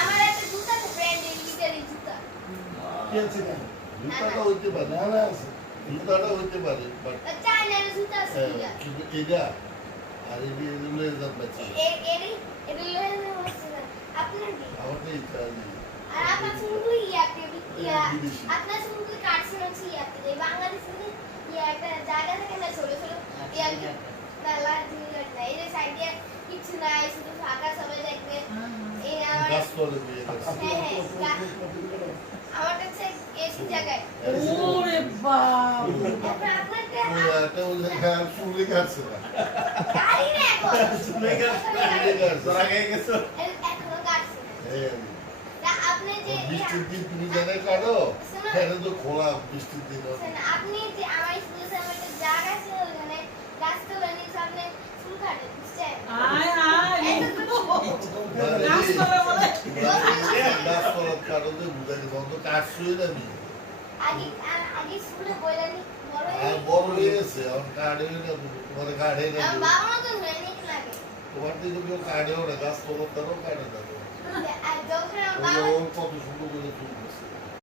আমার একটা জুতা আছে ব্র্যান্ডের লিটারি জুতা। কি আছে কেন? জুতাটা হইতে পারে না না আছে। জুতাটা হইতে পারে বাট চায়নার জুতা আছে কিনা? কিন্তু এটা আর এগুলো এজাত বাচ্চা এটা লয়ে হচ্ছে না। আপনার কি? আমার তো ইচ্ছা নেই আর আপনার চুলগুলো ইয়াতে ইয়া বিদেশি। আপনার চুলগুলো কাটছেন হচ্ছে ইয়াতে এই বাংলাদেশে ইয়া একটা জায়গা থাকে না ছোট ছোট ইয়া নালা ঝিঙ্গা না এই যে সাইডে কিছু নাই শুধু ফাঁকা সবাই দেখবে এই আমার গাছ করে দিয়ে গেছে হ্যাঁ হ্যাঁ আমার কাছে এসি জায়গায় ওরে বাপ! তারপর আপনারটা একটা ওই জায়গায় চুলে কাটছে না গাড়ি না এখন চুলে কাটছে এখনো কাটছে না হ্যাঁ তা আপনি যে বৃষ্টির দিন তুমি জানে কাটো ফ্যান তো খোলা বৃষ্টির দিন আপনি যে আমার স্কুলের সামনে একটা জায়গা আছে ওখানে গাছতলা নিয়ে সামনে চুল কাটেন বুঝছেন আয় আয়! গাছ তলা বলে? গাছ তলা কাটোতে বুঝানি বন্ধ কাটছই না আমি আগে আগে স্কুলে বইলানি বড় আর বড় হয়ে গেছে এখন কাটে না তোমার কাটে না আমার বাবা মতন হয়ে নিতে লাগে তোমার দিকে কেউ কাটেও না গাছ তলার তারও কাটে না আর যখন আমার ওই বাবা ও কত সুন্দর করে চুল করছে